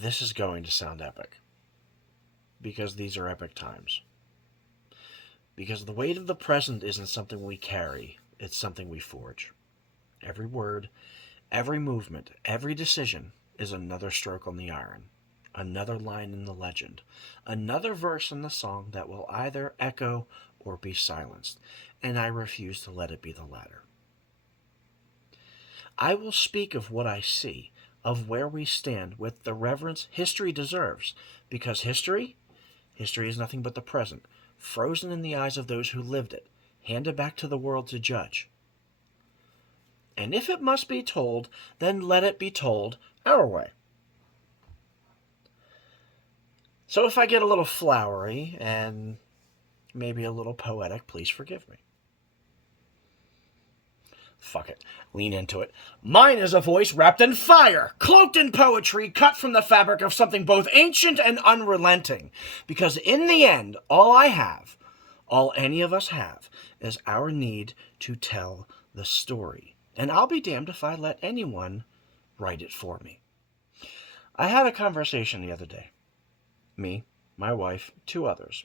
This is going to sound epic. Because these are epic times. Because the weight of the present isn't something we carry, it's something we forge. Every word, every movement, every decision is another stroke on the iron, another line in the legend, another verse in the song that will either echo or be silenced, and I refuse to let it be the latter. I will speak of what I see, of where we stand with the reverence history deserves, because history is nothing but the present, frozen in the eyes of those who lived it, handed back to the world to judge. And if it must be told, then let it be told our way. So if I get a little flowery and maybe a little poetic, please forgive me. Fuck it. Lean into it. Mine is a voice wrapped in fire, cloaked in poetry, cut from the fabric of something both ancient and unrelenting. Because in the end, all I have, all any of us have, is our need to tell the story. And I'll be damned if I let anyone write it for me. I had a conversation the other day. Me, my wife, two others.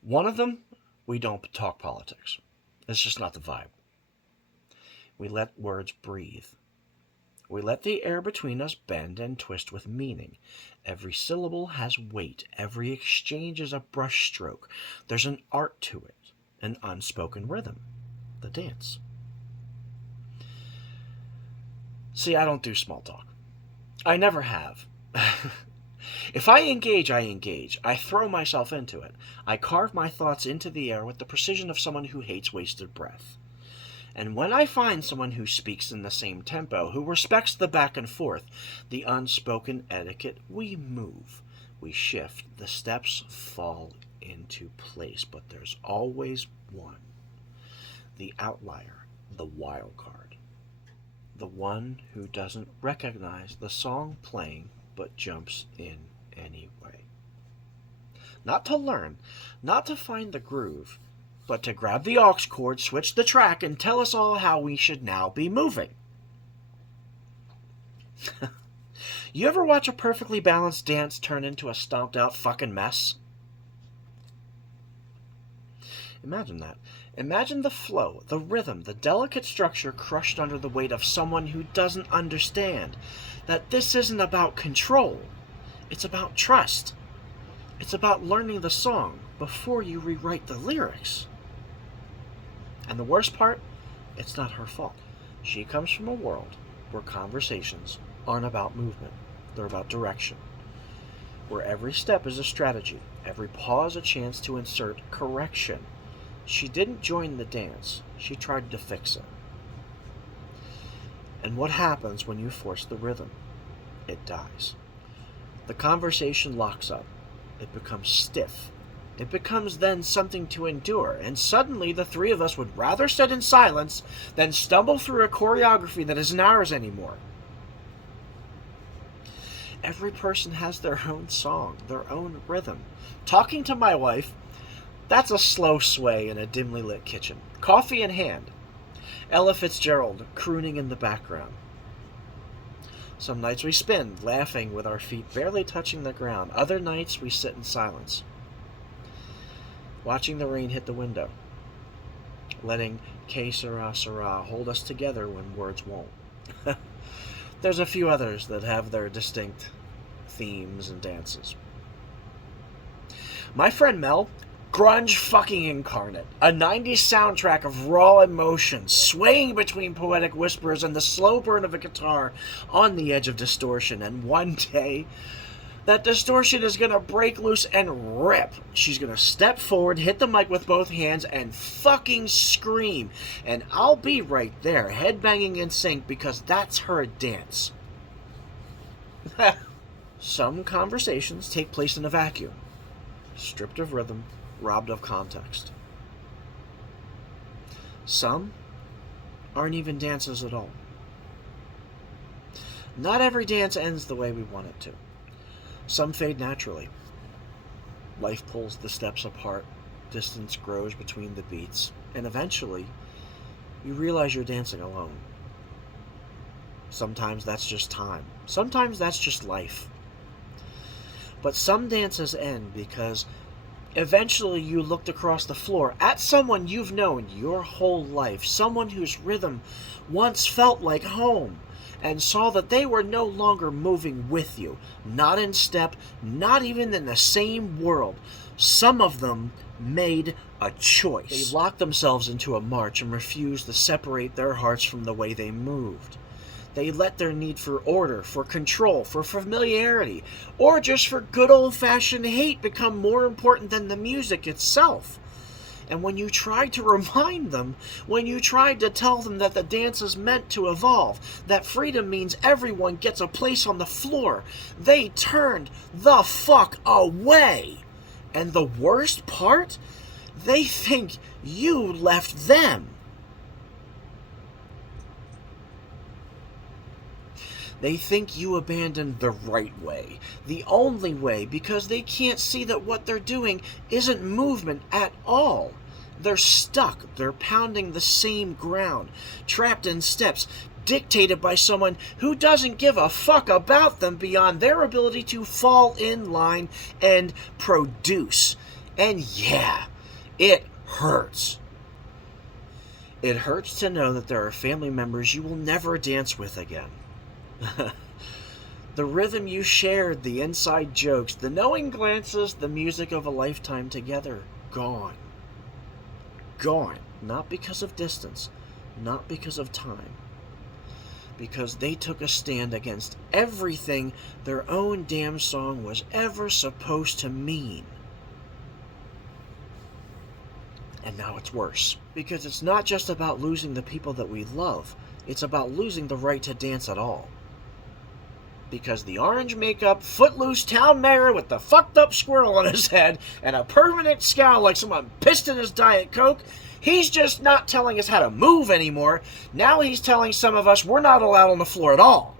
One of them, we don't talk politics. It's just not the vibe. We let words breathe. We let the air between us bend and twist with meaning. Every syllable has weight. Every exchange is a brushstroke. There's an art to it, an unspoken rhythm, the dance. See, I don't do small talk. I never have. If I engage, I engage. I throw myself into it. I carve my thoughts into the air with the precision of someone who hates wasted breath. And when I find someone who speaks in the same tempo, who respects the back and forth, the unspoken etiquette, we move, we shift, the steps fall into place, but there's always one, the outlier, the wild card, the one who doesn't recognize the song playing but jumps in anyway. Not to learn, not to find the groove, but to grab the aux cord, switch the track, and tell us all how we should now be moving. You ever watch a perfectly balanced dance turn into a stomped out fucking mess? Imagine that. Imagine the flow, the rhythm, the delicate structure crushed under the weight of someone who doesn't understand that this isn't about control. It's about trust. It's about learning the song before you rewrite the lyrics. And the worst part, it's not her fault. She comes from a world where conversations aren't about movement. They're about direction. Where every step is a strategy, every pause a chance to insert correction. She didn't join the dance. She tried to fix it. And what happens when you force the rhythm? It dies. The conversation locks up. It becomes stiff. It becomes then something to endure, and suddenly the three of us would rather sit in silence than stumble through a choreography that isn't ours anymore. Every person has their own song, their own rhythm. Talking to my wife, that's a slow sway in a dimly lit kitchen, coffee in hand. Ella Fitzgerald crooning in the background. Some nights we spin, laughing with our feet barely touching the ground. Other nights we sit in silence, watching the rain hit the window, letting Que Sera Sera hold us together when words won't. There's a few others that have their distinct themes and dances. My friend Mel, grunge fucking incarnate, a 90s soundtrack of raw emotion, swaying between poetic whispers and the slow burn of a guitar on the edge of distortion. And one day, that distortion is going to break loose and rip. She's going to step forward, hit the mic with both hands, and fucking scream. And I'll be right there, headbanging in sync, because that's her dance. Some conversations take place in a vacuum, stripped of rhythm, robbed of context. Some aren't even dances at all. Not every dance ends the way we want it to. Some fade naturally. Life pulls the steps apart, distance grows between the beats, and eventually, you realize you're dancing alone. Sometimes that's just time. Sometimes that's just life. But some dances end because eventually you looked across the floor at someone you've known your whole life, someone whose rhythm once felt like home, and saw that they were no longer moving with you, not in step, not even in the same world. Some of them made a choice. They locked themselves into a march and refused to separate their hearts from the way they moved. They let their need for order, for control, for familiarity, or just for good old-fashioned hate become more important than the music itself. And when you tried to remind them, when you tried to tell them that the dance is meant to evolve, that freedom means everyone gets a place on the floor, they turned the fuck away. And the worst part? They think you left them. They think you abandoned the right way, the only way, because they can't see that what they're doing isn't movement at all. They're stuck. They're pounding the same ground, trapped in steps, dictated by someone who doesn't give a fuck about them beyond their ability to fall in line and produce. And yeah, it hurts. It hurts to know that there are family members you will never dance with again. The rhythm you shared, the inside jokes, the knowing glances, the music of a lifetime together, gone. Gone. Not because of distance, not because of time. Because they took a stand against everything their own damn song was ever supposed to mean. And now it's worse. Because it's not just about losing the people that we love, it's about losing the right to dance at all. Because the orange makeup, footloose town mayor with the fucked up squirrel on his head and a permanent scowl like someone pissed in his Diet Coke, he's just not telling us how to move anymore. Now he's telling some of us we're not allowed on the floor at all.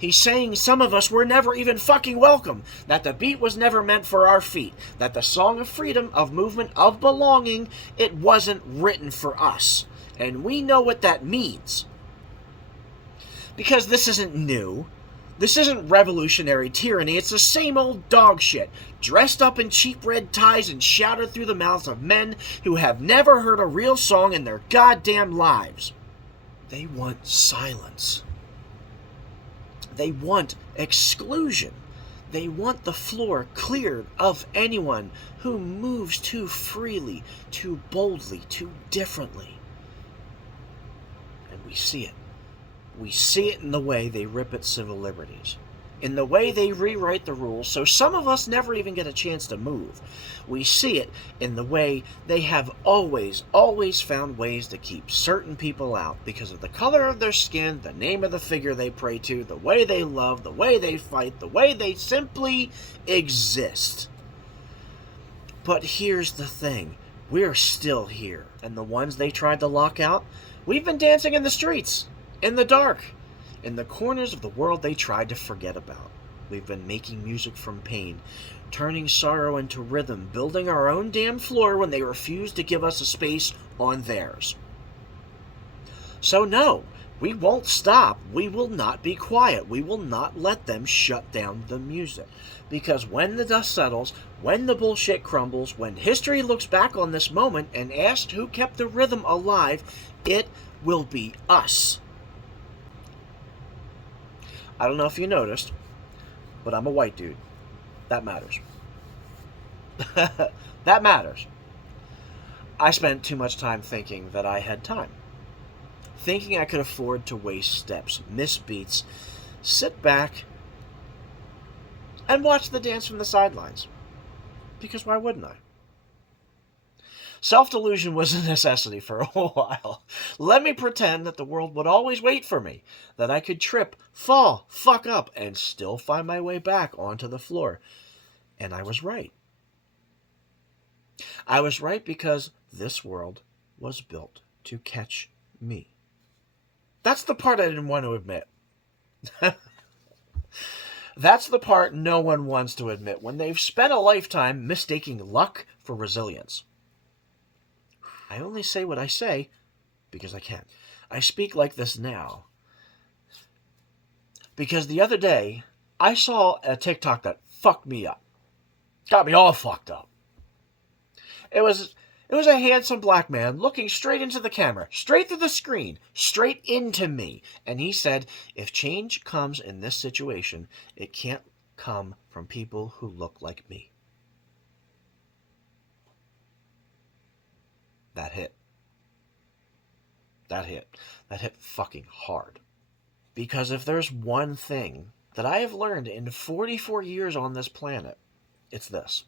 He's saying some of us were never even fucking welcome, that the beat was never meant for our feet, that the song of freedom, of movement, of belonging, it wasn't written for us. And we know what that means. Because this isn't new. This isn't revolutionary tyranny. It's the same old dog shit, dressed up in cheap red ties and shouted through the mouths of men who have never heard a real song in their goddamn lives. They want silence. They want exclusion. They want the floor cleared of anyone who moves too freely, too boldly, too differently. And we see it. We see it in the way they rip at civil liberties, in the way they rewrite the rules so some of us never even get a chance to move. We see it in the way they have always found ways to keep certain people out because of the color of their skin, the name of the figure they pray to, the way they love, the way they fight, the way they simply exist. But here's the thing. We're still here. And the ones they tried to lock out, we've been dancing in the streets. In the dark, in the corners of the world they tried to forget about. We've been making music from pain, turning sorrow into rhythm, building our own damn floor when they refused to give us a space on theirs. So no, we won't stop. We will not be quiet. We will not let them shut down the music. Because when the dust settles, when the bullshit crumbles, when history looks back on this moment and asks who kept the rhythm alive, it will be us. I don't know if you noticed, but I'm a white dude. That matters. That matters. I spent too much time thinking that I had time. Thinking I could afford to waste steps, miss beats, sit back, and watch the dance from the sidelines. Because why wouldn't I? Self-delusion was a necessity for a while. Let me pretend that the world would always wait for me, that I could trip, fall, fuck up, and still find my way back onto the floor. And I was right. I was right because this world was built to catch me. That's the part I didn't want to admit. That's the part no one wants to admit when they've spent a lifetime mistaking luck for resilience. I only say what I say because I can. I speak like this now because the other day I saw a TikTok that fucked me up. Got me all fucked up. It was a handsome black man looking straight into the camera, straight through the screen, straight into me. And he said, if change comes in this situation, it can't come from people who look like me. That hit. That hit fucking hard. Because if there's one thing that I have learned in 44 years on this planet, it's this.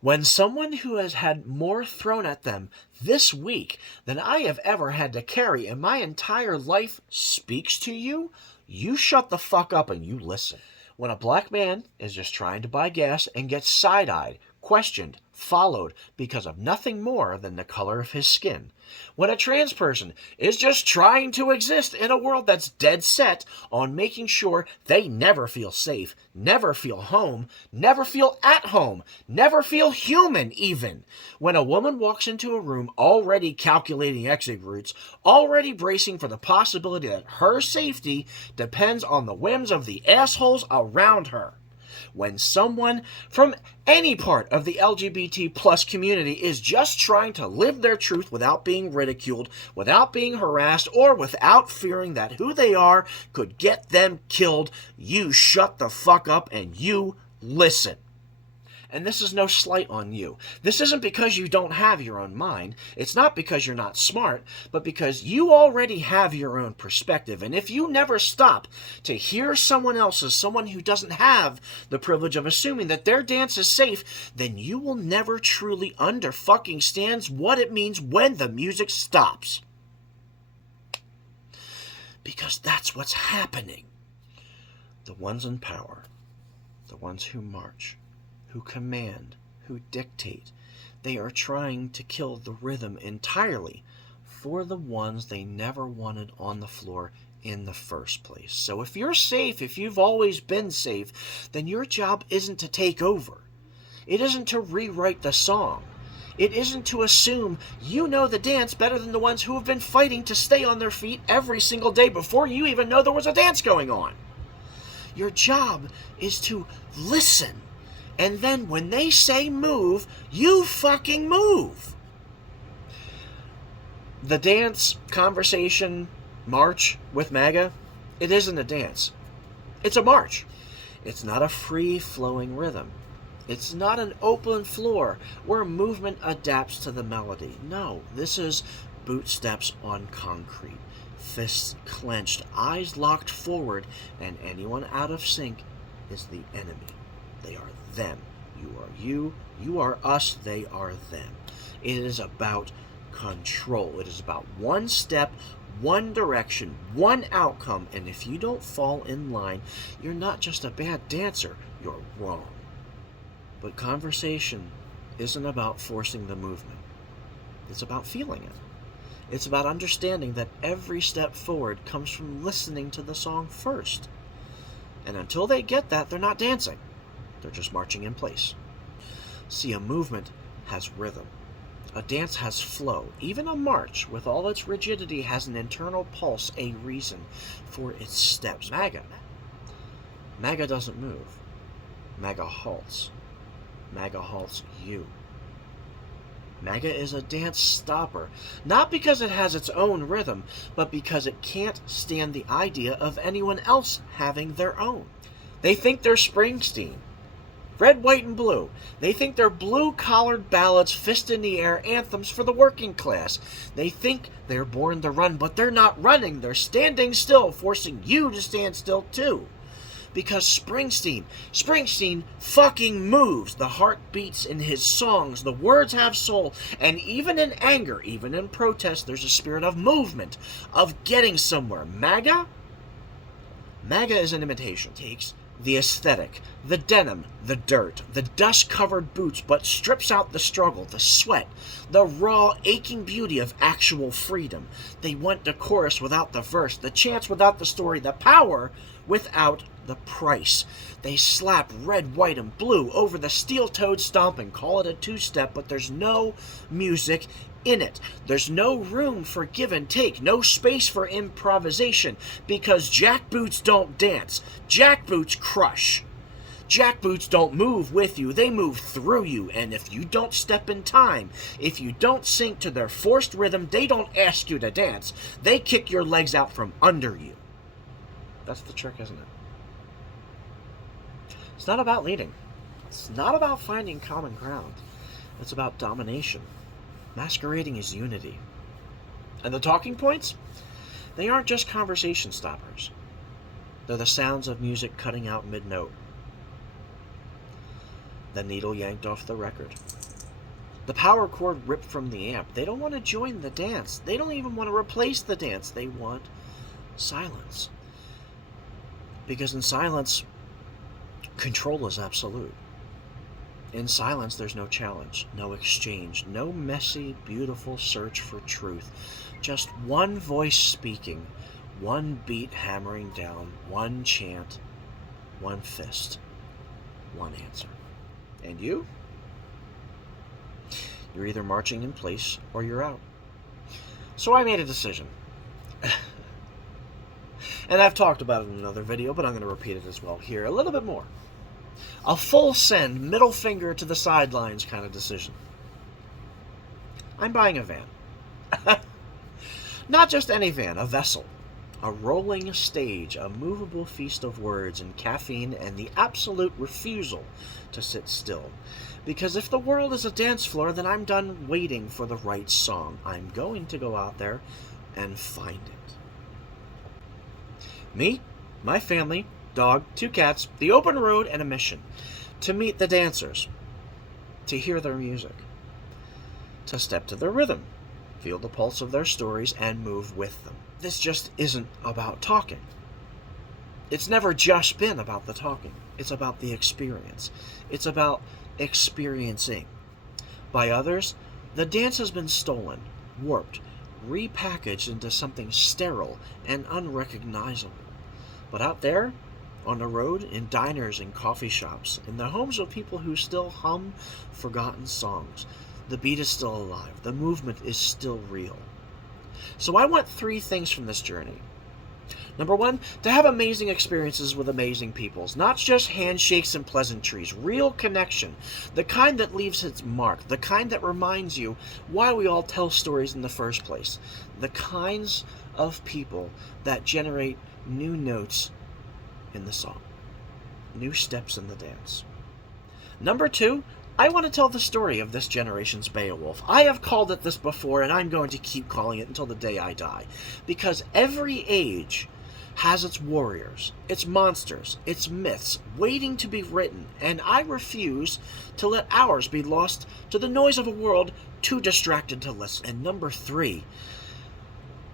When someone who has had more thrown at them this week than I have ever had to carry in my entire life speaks to you, you shut the fuck up and you listen. When a black man is just trying to buy gas and gets side-eyed, questioned, followed because of nothing more than the color of his skin. When a trans person is just trying to exist in a world that's dead set on making sure they never feel safe, never feel home, never feel at home, never feel human even. When a woman walks into a room already calculating exit routes, already bracing for the possibility that her safety depends on the whims of the assholes around her. When someone from any part of the LGBT plus community is just trying to live their truth without being ridiculed, without being harassed, or without fearing that who they are could get them killed, you shut the fuck up and you listen. And this is no slight on you. This isn't because you don't have your own mind. It's not because you're not smart, but because you already have your own perspective. And if you never stop to hear someone else's, someone who doesn't have the privilege of assuming that their dance is safe, then you will never truly understand what it means when the music stops. Because that's what's happening. The ones in power, the ones who march, who command, who dictate, they are trying to kill the rhythm entirely for the ones they never wanted on the floor in the first place. So if you're safe, if you've always been safe, then your job isn't to take over. It isn't to rewrite the song. It isn't to assume you know the dance better than the ones who have been fighting to stay on their feet every single day before you even know there was a dance going on. Your job is to listen. And then when they say move, you fucking move. The dance, conversation, march with MAGA, it isn't a dance. It's a march. It's not a free-flowing rhythm. It's not an open floor where movement adapts to the melody. No, this is boot steps on concrete, fists clenched, eyes locked forward, and anyone out of sync is the enemy. They are them. You are you are us, they are them. It is about control. It is about one step, one direction, one outcome, and if you don't fall in line, you're not just a bad dancer, you're wrong. But conversation isn't about forcing the movement. It's about feeling it. It's about understanding that every step forward comes from listening to the song first. And until they get that, they're not dancing. They're just marching in place. See, a movement has rhythm. A dance has flow. Even a march, with all its rigidity, has an internal pulse, a reason for its steps. MAGA doesn't move. MAGA halts. MAGA halts you. MAGA is a dance stopper, not because it has its own rhythm, but because it can't stand the idea of anyone else having their own. They think they're Springsteen. Red, white, and blue. They think they're blue-collared ballads, fist in the air anthems for the working class. They think they're born to run, but they're not running. They're standing still, forcing you to stand still too. Because Springsteen fucking moves. The heart beats in his songs. The words have soul. And even in anger, even in protest, there's a spirit of movement, of getting somewhere. MAGA is an imitation. It takes the aesthetic, the denim, the dirt, the dust-covered boots, but strips out the struggle, the sweat, the raw, aching beauty of actual freedom. They want the chorus without the verse, the chants without the story, the power without the price. They slap red, white, and blue over the steel-toed stomp and call it a two-step, but there's no music in it. There's no room for give and take, no space for improvisation, because jackboots don't dance. Jackboots crush. Jackboots don't move with you, they move through you, and if you don't step in time, if you don't sync to their forced rhythm, they don't ask you to dance. They kick your legs out from under you. That's the trick, isn't it? It's not about leading. It's not about finding common ground. It's about domination, masquerading as unity. And the talking points? They aren't just conversation stoppers. They're the sounds of music cutting out mid-note. The needle yanked off the record. The power cord ripped from the amp. They don't want to join the dance. They don't even want to replace the dance. They want silence. Because in silence, control is absolute. In silence, there's no challenge, no exchange, no messy, beautiful search for truth. Just one voice speaking, one beat hammering down, one chant, one fist, one answer. And you? You're either marching in place or you're out. So I made a decision. And I've talked about it in another video, but I'm going to repeat it as well here a little bit more. A full send, middle finger to the sidelines kind of decision. I'm buying a van. Not just any van, a vessel. A rolling stage, a movable feast of words and caffeine, and the absolute refusal to sit still. Because if the world is a dance floor, then I'm done waiting for the right song. I'm going to go out there and find it. Me, my family, dog, 2 cats, the open road, and a mission. To meet the dancers. To hear their music. To step to their rhythm. Feel the pulse of their stories and move with them. This just isn't about talking. It's never just been about the talking. It's about the experience. It's about experiencing. By others, the dance has been stolen, warped, repackaged into something sterile and unrecognizable. But out there, on the road, in diners and coffee shops, in the homes of people who still hum forgotten songs, the beat is still alive. The movement is still real. So I want 3 things from this journey. Number 1, to have amazing experiences with amazing peoples. Not just handshakes and pleasantries. Real connection. The kind that leaves its mark. The kind that reminds you why we all tell stories in the first place. The kinds of people that generate new notes in the song. New steps in the dance. Number 2, I want to tell the story of this generation's Beowulf. I have called it this before, and I'm going to keep calling it until the day I die. Because every age has its warriors, its monsters, its myths, waiting to be written, and I refuse to let ours be lost to the noise of a world too distracted to listen. And number 3,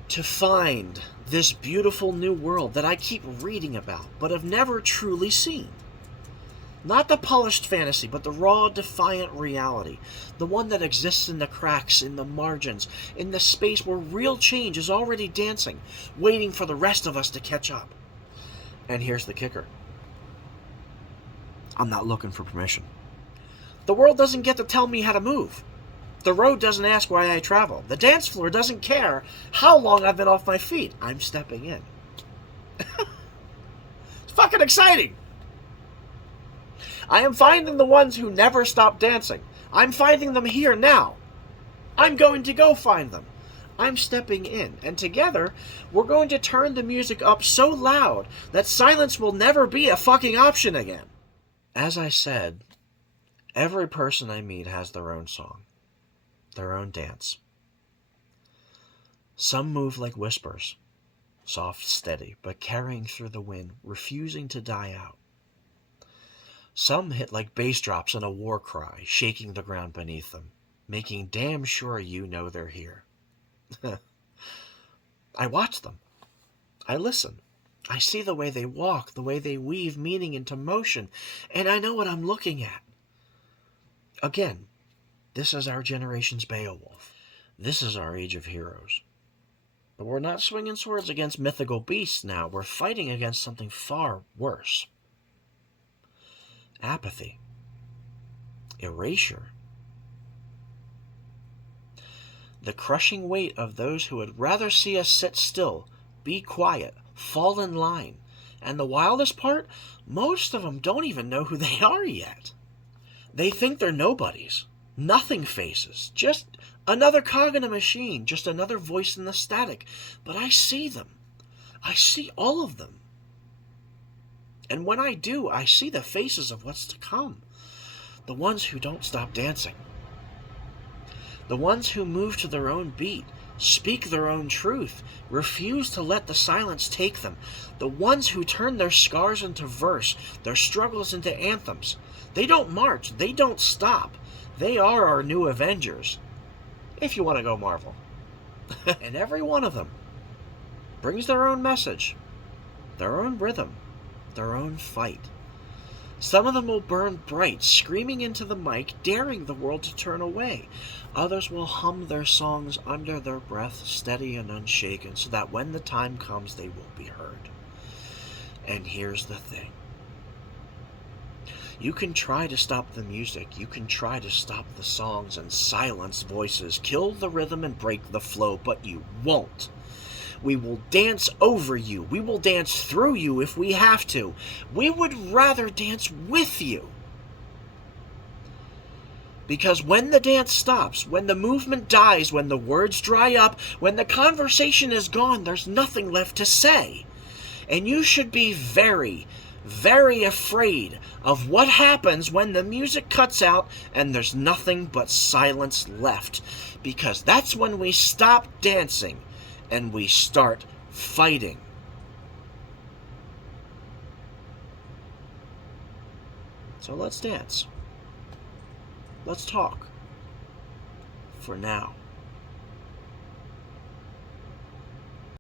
to find this beautiful new world that I keep reading about, but have never truly seen. Not the polished fantasy, but the raw, defiant reality. The one that exists in the cracks, in the margins, in the space where real change is already dancing, waiting for the rest of us to catch up. And here's the kicker. I'm not looking for permission. The world doesn't get to tell me how to move. The road doesn't ask why I travel. The dance floor doesn't care how long I've been off my feet. I'm stepping in. It's fucking exciting! I am finding the ones who never stop dancing. I'm finding them here now. I'm going to go find them. I'm stepping in, and together, we're going to turn the music up so loud that silence will never be a fucking option again. As I said, every person I meet has their own song, their own dance. Some move like whispers, soft, steady, but carrying through the wind, refusing to die out. Some hit like bass drops in a war cry, shaking the ground beneath them, making damn sure you know they're here. I watch them. I listen. I see the way they walk, the way they weave meaning into motion, and I know what I'm looking at. Again, this is our generation's Beowulf. This is our age of heroes. But we're not swinging swords against mythical beasts now. We're fighting against something far worse. Apathy. Erasure. The crushing weight of those who would rather see us sit still, be quiet, fall in line. And the wildest part, most of them don't even know who they are yet. They think they're nobodies, nothing faces, just another cog in a machine, just another voice in the static. But I see them. I see all of them. And when I do, I see the faces of what's to come. The ones who don't stop dancing. The ones who move to their own beat, speak their own truth, refuse to let the silence take them. The ones who turn their scars into verse, their struggles into anthems. They don't march. They don't stop. They are our new Avengers, if you want to go Marvel. And every one of them brings their own message, their own rhythm, their own fight. Some of them will burn bright, screaming into the mic, daring the world to turn away. Others will hum their songs under their breath, steady and unshaken, so that when the time comes, they will be heard. And here's the thing. You can try to stop the music, you can try to stop the songs and silence voices, kill the rhythm and break the flow, but you won't. We will dance over you. We will dance through you if we have to. We would rather dance with you. Because when the dance stops, when the movement dies, when the words dry up, when the conversation is gone, there's nothing left to say. And you should be very, very afraid of what happens when the music cuts out and there's nothing but silence left. Because that's when we stop dancing and we start fighting. So let's dance. Let's talk. For now.